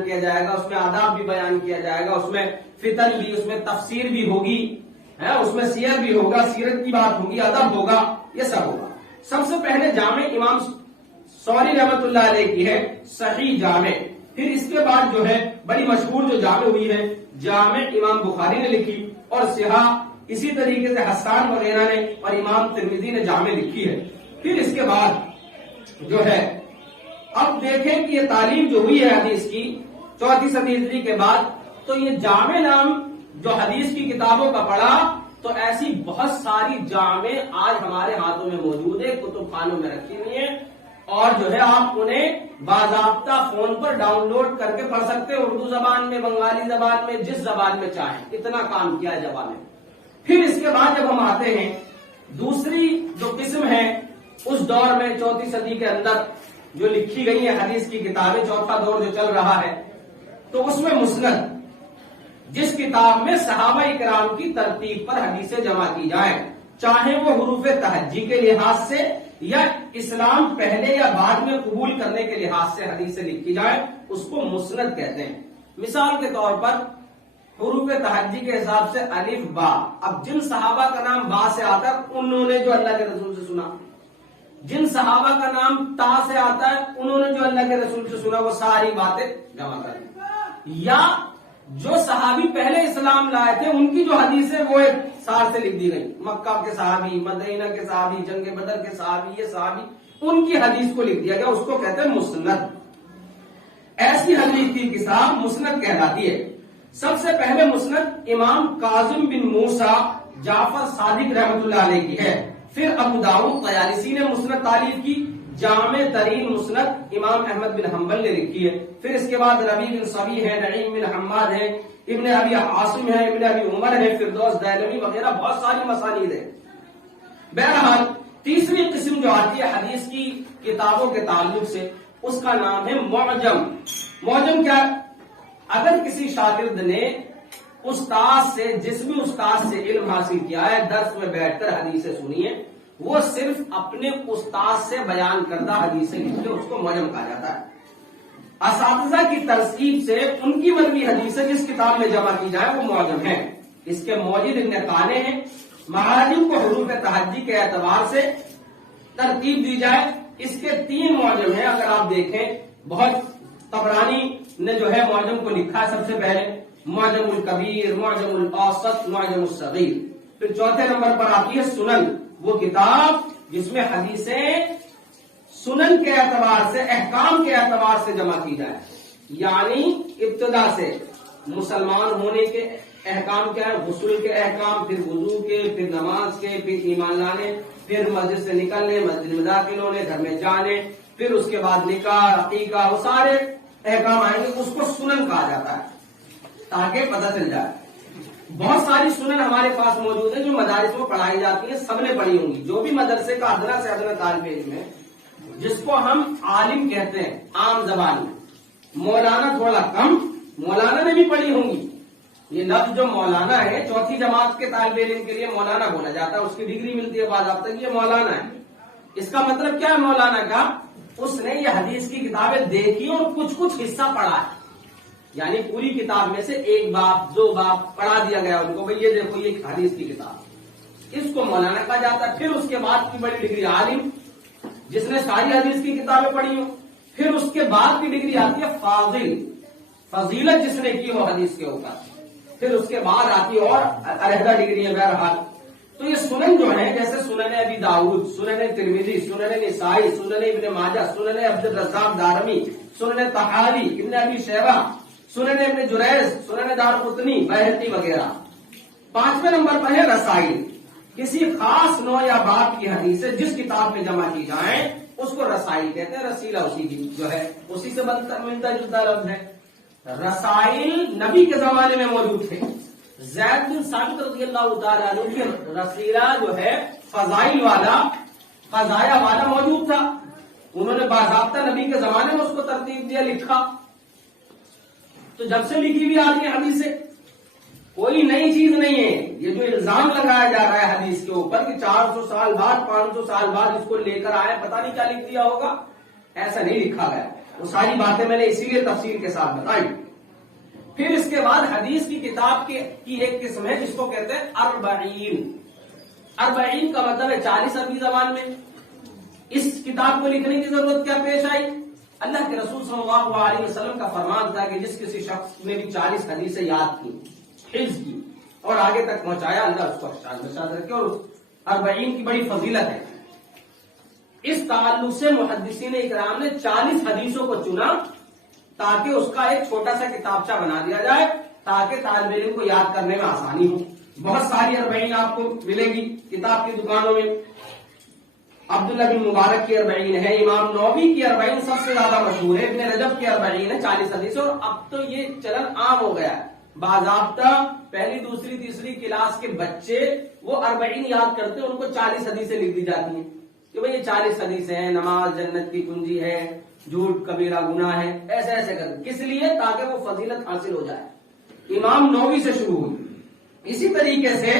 کیا جائے گا، اس میں آداب بھی بیان کیا جائے گا، اس میں فتن بھی، اس میں تفسیر بھی ہوگی، اس میں سیر بھی ہوگا، سیرت کی بات ہوگی، ادب ہوگا، یہ سب ہوگا۔ سب سے پہلے جامع امام سوری رحمت اللہ علیہ کی ہے صحیح جامع، پھر اس کے بعد جو ہے بڑی مشہور جو جامع ہوئی ہے جامع امام بخاری نے لکھی، اور صحاح اسی طریقے سے حسان وغیرہ نے اور امام ترمذی نے جامع لکھی ہے۔ پھر اس کے بعد جو ہے اب دیکھیں کہ یہ تعلیم جو ہوئی ہے حدیث کی 4 صدی ہجری کے بعد، تو یہ جامع نام جو حدیث کی کتابوں کا پڑھا، تو ایسی بہت ساری جامع آج ہمارے ہاتھوں میں موجود ہے، کتب خانوں میں رکھی ہوئی ہیں، اور جو ہے آپ انہیں باضابطہ فون پر ڈاؤن لوڈ کر کے پڑھ سکتے ہیں، اردو زبان میں، بنگالی زبان میں، جس زبان میں چاہیں، اتنا کام کیا ہے زبان میں۔ پھر اس کے بعد جب ہم آتے ہیں دوسری جو قسم ہے اس دور میں 4 صدی کے اندر جو لکھی گئی ہے حدیث کی کتابیں، چوتھا دور جو چل رہا ہے، تو اس میں مسند، جس کتاب میں صحابہ کرام کی ترتیب پر حدیثیں جمع کی جائیں، چاہے وہ حروف تہجی کے لحاظ سے یا اسلام پہلے یا بعد میں قبول کرنے کے لحاظ سے حدیثیں لکھی جائیں، اس کو مسند کہتے ہیں۔ مثال کے طور پر حروف تہجی کے حساب سے الف با، اب جن صحابہ کا نام با سے آتا ہے انہوں نے جو اللہ کے رسول سے سنا، جن صحابہ کا نام تا سے آتا ہے انہوں نے جو اللہ کے رسول سے سنا، وہ ساری باتیں جمع کر دی، یا جو صحابی پہلے اسلام لائے تھے ان کی جو حدیث ہے وہ ایک سار سے لکھ دی گئی، مکہ کے صحابی، مدینہ کے صحابی، جنگ بدر کے صحابی، یہ صحابی ان کی حدیث کو لکھ دیا گیا، اس کو کہتے ہیں مسند۔ ایسی حدیث کی کتاب مسند کہلاتی ہے۔ سب سے پہلے مسند امام کاظم بن موسیٰ جعفر صادق رحمت اللہ علیہ کی ہے، پھر ابو داؤد طیالسی نے مسند تعریف کی، جامع ترین مسند امام احمد بن حنبل نے لکھی ہے، پھر اس کے بعد ربیع بن صبی ہے، نعیم بن حماد ہے، ابن ابی عاصم ہے، ابن ابی عمر ہے، فردوس دیلمی وغیرہ بہت ساری مسانید ہیں۔ بہرحال تیسری قسم جو آتی ہے حدیث کی کتابوں کے تعلق سے، اس کا نام ہے معجم۔ معجم کیا؟ اگر کسی شاگرد نے استاد سے، جس بھی استاد سے علم حاصل کیا ہے، درس میں بیٹھ کر حدیثیں سنی ہے، وہ صرف اپنے استاد سے بیان کردہ حدیثیں لکھتے، اس کو معجم کہا جاتا ہے۔ اساتذہ کی ترتیب سے ان کی مروی حدیثیں جس کتاب میں جمع کی جائے وہ معجم ہے۔ اس کے موجد ابن قانے ہیں۔ معاجم کو حروف تہجی کے اعتبار سے ترتیب دی جائے، اس کے 3 معجم ہیں۔ اگر آپ دیکھیں، بہت طبرانی نے جو ہے معجم کو لکھا ہے سب سے پہلے، معجم الکبیر، معجم الاوسط، معجم الصغیر۔ پھر چوتھے نمبر پر آتی ہے سنن، وہ کتاب جس میں حدیثیں سنن کے اعتبار سے، احکام کے اعتبار سے جمع کی جائے، یعنی ابتدا سے مسلمان ہونے کے احکام کیا ہے، غسل کے احکام، پھر وضو کے، پھر نماز کے، پھر ایمان لانے، پھر مسجد سے نکلنے، مسجد میں داخل ہونے، گھر میں جانے، پھر اس کے بعد نکاح، عقیقہ، وہ سارے احکام آئیں گے، اس کو سنن کہا جاتا ہے، تاکہ پتہ چل جائے۔ بہت ساری سنن ہمارے پاس موجود ہیں جو مدارس میں پڑھائی جاتی ہیں، سب نے پڑھی ہوں گی۔ جو بھی مدرسے کا ادنا سے ادنا طالب علم ہے، جس کو ہم عالم کہتے ہیں عام زبان میں، مولانا تھوڑا کم، مولانا نے بھی پڑھی ہوں گی۔ یہ لفظ جو مولانا ہے، 4 جماعت کے طالب علم کے لیے مولانا بولا جاتا ہے، اس کی ڈگری ملتی ہے بعد اب تک، یہ مولانا ہے۔ اس کا مطلب کیا ہے مولانا کا؟ اس نے یہ حدیث کی کتابیں دیکھی اور کچھ حصہ پڑھا ہے، یعنی پوری کتاب میں سے 1 باب 2 باب پڑھا دیا گیا ان کو، بھئی یہ دیکھو یہ حدیث کی کتاب، اس کو مولانا کہا جاتا ہے۔ پھر اس کے بعد کی بڑی ڈگری عالم، جس نے ساری حدیث کی کتابیں پڑھی ہوں۔ پھر اس کے بعد کی ڈگری آتی ہے فاضل، فضیلت جس نے کی ہو حدیث کے اوپر۔ پھر اس کے بعد آتی اور علیحدہ ڈگری ہے۔ بہرحال تو یہ سنن جو ہیں، جیسے سنن ابی داؤد، سنن ترمذی، سنن نسائی، سنن ابن ماجہ، سنن عبد الرزاق دارمی، سنن طحاوی، ابن ابی شیبہ، سنن ابن جریج، سنن دارقطنی، بیہقی وغیرہ۔ 5ویں نمبر پر ہے رسائل، کسی خاص نوع یا باب کی حدیثیں جس کتاب میں جمع کی جائیں اس کو رسائل کہتے ہیں۔ رسیلہ اسی کی جو ہے اسی سے ملتا جلتا لفظ ہے۔ رسائل نبی کے زمانے میں موجود تھے۔ زید بن ثابت رضی اللہ تعالیٰ عنہ کی رسیلہ جو ہے فضائل والا، قضایا والا موجود تھا، انہوں نے باضابطہ نبی کے زمانے میں اس کو ترتیب دیا، لکھا۔ تو جب سے لکھی بھی آتی ہے حدیثیں، کوئی نئی چیز نہیں ہے۔ یہ جو الزام لگایا جا رہا ہے حدیث کے اوپر کہ 400 سال بعد 500 سال بعد اس کو لے کر آئے، پتہ نہیں کیا لکھ دیا ہوگا، ایسا نہیں لکھا گیا۔ وہ ساری باتیں میں نے اسی لیے تفصیل کے ساتھ بتائی. پھر اس کے بعد حدیث کی کتاب کی ایک قسم ہے جس کو کہتے ہیں اربعین. اربعین کا مطلب ہے 40 عربی زبان میں. اس کتاب کو لکھنے کی ضرورت کیا پیش آئی؟ اللہ کے رسول صلی اللہ علیہ وسلم کا فرمان تھا کہ جس کسی شخص نے بھی 40 حدیثیں یاد کی، حفظ کی اور آگے تک پہنچایا، اللہ اس کو شاد رکھے. اور اربعین کی بڑی فضیلت ہے. اس تعلق سے محدثین اکرام نے 40 حدیثوں کو چنا تاکہ اس کا ایک چھوٹا سا کتابچہ بنا دیا جائے تاکہ طالب علم کو یاد کرنے میں آسانی ہو. بہت ساری اربعین آپ کو ملے گی کتاب کی دکانوں میں. عبداللہ بن مبارک کی اربعین ہے، امام نووی کی اربعین سب سے زیادہ مشہور ہے، ابن رجب کی اربعین ہے 40 حدیث. اور اب تو یہ چلن عام ہو گیا ہے، باضابطہ پہلی دوسری تیسری کلاس کے بچے وہ اربعین یاد کرتے ہیں، ان کو 40 حدیثیں لکھ دی جاتی ہیں کہ بھئی یہ 40 حدیثیں ہیں، نماز جنت کی کنجی ہے، جھوٹ کبیرہ گناہ ہے، ایسے ایسے کر. کس لیے؟ تاکہ وہ فضیلت حاصل ہو جائے. امام نووی سے شروع ہوئی. اسی طریقے سے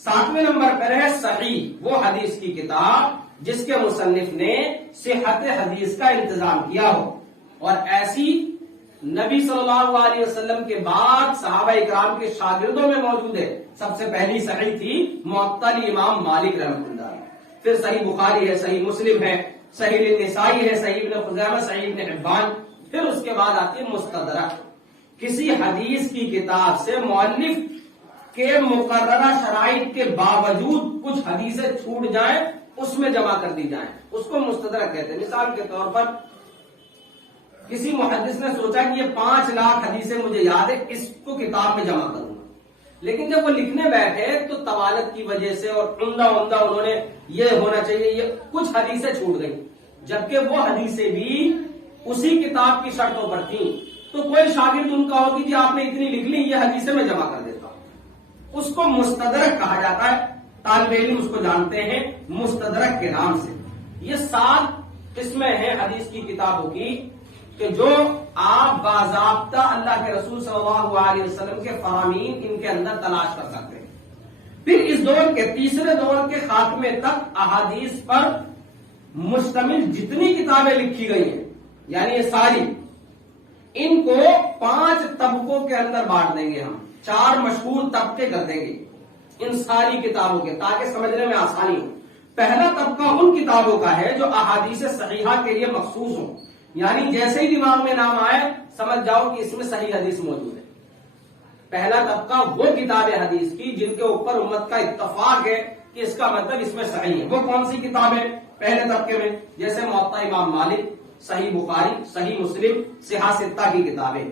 7ویں نمبر پر ہے صحیح، وہ حدیث کی کتاب جس کے مصنف نے صحت حدیث کا انتظام کیا ہو. اور ایسی نبی صلی اللہ علیہ وسلم کے بعد صحابہ اکرام کے شاگردوں میں موجود ہے. سب سے پہلی صحیح تھی موطا امام مالک رحمۃ اللہ. پھر صحیح بخاری ہے، صحیح مسلم ہے، صحیح نسائی ہے، صحیح ابن خزیمہ، صحیح ابن حبان. پھر اس کے بعد آتی ہے مستدرک. کسی حدیث کی کتاب سے مؤلف کے مقررہ شرائط کے باوجود کچھ حدیثیں چھوٹ جائیں، اس میں جمع کر دی جائیں، اس کو مستدرک کہتے ہیں. مثال کے طور پر کسی محدث نے سوچا کہ یہ 5 لاکھ حدیثیں مجھے یاد ہے، اس کو کتاب میں جمع کروں گا. لیکن جب وہ لکھنے بیٹھے تو طوالت کی وجہ سے اور عمدہ انہوں نے یہ ہونا چاہیے، یہ کچھ حدیثیں چھوٹ گئی، جبکہ وہ حدیثیں بھی اسی کتاب کی شرطوں پر تھیں. تو کوئی شاگرد ان کا ہو کہ جی آپ نے اتنی لکھ لی، یہ حدیثیں میں جمع کر دیتا ہوں، اس کو مستدرک کہا جاتا ہے. طالب علم اس کو جانتے ہیں مستدرک کے نام سے. یہ 7 قسمیں ہیں حدیث کی کتابوں کی کہ جو آپ باضابطہ اللہ کے رسول صلی اللہ علیہ وسلم کے فرامین ان کے اندر تلاش کر سکتے ہیں. پھر اس دور کے تیسرے دور کے خاتمے تک احادیث پر مشتمل جتنی کتابیں لکھی گئی ہیں، یعنی یہ ساری، ان کو 5 طبقوں کے اندر بانٹ دیں گے. ہم 4 مشہور طبقے کر دیں گے ان ساری کتابوں کے تاکہ سمجھنے میں آسانی ہو. پہلا طبقہ ان کتابوں کا ہے جو احادیث صحیحہ کے لیے مخصوص ہوں، یعنی جیسے ہی دماغ میں نام آئے سمجھ جاؤ کہ اس میں صحیح حدیث موجود ہے. پہلا طبقہ وہ کتاب حدیث کی جن کے اوپر امت کا اتفاق ہے کہ اس کا مطلب اس میں صحیح ہے. وہ کون سی کتابیں؟ پہلے طبقے میں جیسے موطا امام مالک، صحیح بخاری، صحیح مسلم، صحاح ستہ کی کتابیں.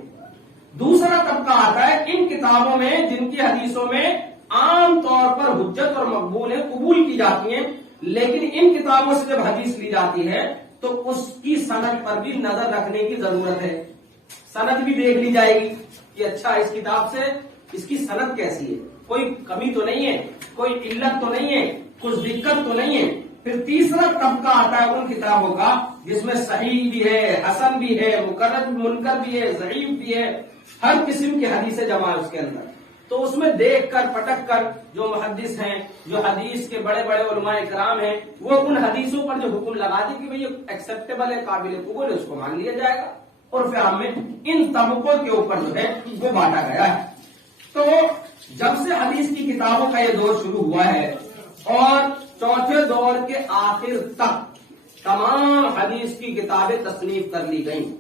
دوسرا طبقہ آتا ہے ان کتابوں میں جن کی حدیثوں میں عام طور پر حجت اور مقبول ہیں، قبول کی جاتی ہیں، لیکن ان کتابوں سے جب حدیث لی جاتی ہے تو اس کی سند پر بھی نظر رکھنے کی ضرورت ہے. سند بھی دیکھ لی جائے گی کہ اچھا اس کتاب سے اس کی سند کیسی ہے، کوئی کمی تو نہیں ہے، کوئی علت تو نہیں ہے، کچھ دقت تو نہیں ہے. پھر تیسرا طبقہ آتا ہے ان کتابوں کا جس میں صحیح بھی ہے، حسن بھی ہے، مکرر منکر بھی ہے، ضعیف بھی ہے، ہر قسم کی حدیثیں جمع ہے اس کے اندر. تو اس میں دیکھ کر پٹک کر جو محدث ہیں، جو حدیث کے بڑے بڑے علماء کرام ہیں، وہ ان حدیثوں پر جو حکم لگاتے کہ بھئی یہ ایکسپٹیبل ہے، قابل قبول ہے، اس کو مان لیا جائے گا. اور پھر ہمیں ان طبقوں کے اوپر جو ہے وہ بانٹا گیا ہے. تو جب سے حدیث کی کتابوں کا یہ دور شروع ہوا ہے اور چوتھے دور کے آخر تک تمام حدیث کی کتابیں تصنیف کر لی گئیں.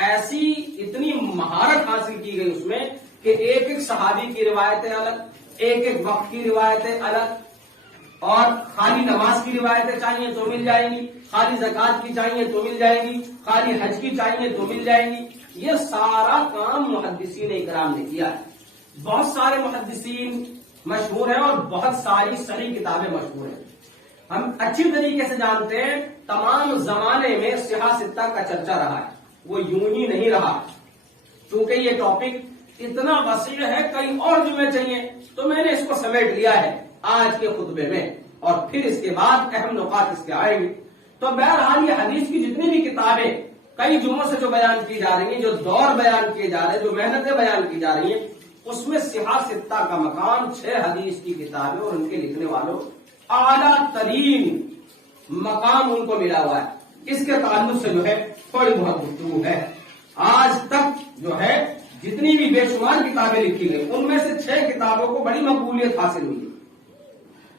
ایسی اتنی مہارت حاصل کی گئی اس میں کہ ایک ایک صحابی کی روایتیں الگ، ایک ایک وقت کی روایتیں الگ، اور خالی نماز کی روایتیں چاہیے تو مل جائیں گی، خالی زکات کی چاہیے تو مل جائیں گی، خالی حج کی چاہیے تو مل جائیں گی. یہ سارا کام محدثین اکرام نے کیا ہے. بہت سارے محدثین مشہور ہیں اور بہت ساری صحیح کتابیں مشہور ہیں. ہم اچھی طریقے سے جانتے ہیں تمام زمانے میں صحاح ستہ کا چرچا رہا ہے، وہ یوں ہی نہیں رہا. چونکہ یہ ٹاپک اتنا وسیع ہے، کئی اور جملے چاہیے، تو میں نے اس کو سمیٹ لیا ہے آج کے خطبے میں، اور پھر اس کے بعد اہم نکات اس کے آئیں گے. تو بہرحال یہ حدیث کی جتنی بھی کتابیں کئی جمعوں سے جو بیان کی جا رہی ہیں، جو دور بیان کیے جا رہے ہیں، جو محنتیں بیان کی جا رہی ہیں، اس میں صحاح ستہ کا مقام 6 حدیث کی کتابیں اور ان کے لکھنے والوں اعلیٰ ترین مقام ان کو ملا ہوا ہے. اس کے تعلق سے جو ہے تھوڑی بہت گفتگو ہے. آج تک جو ہے جتنی بھی بے شمار کتابیں لکھی گئی ان میں سے 6 کتابوں کو بڑی مقبولیت حاصل ہوئی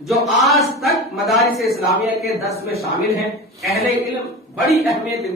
جو آج تک مدارس اسلامیہ کے 10 میں شامل ہیں. اہل علم بڑی اہمیت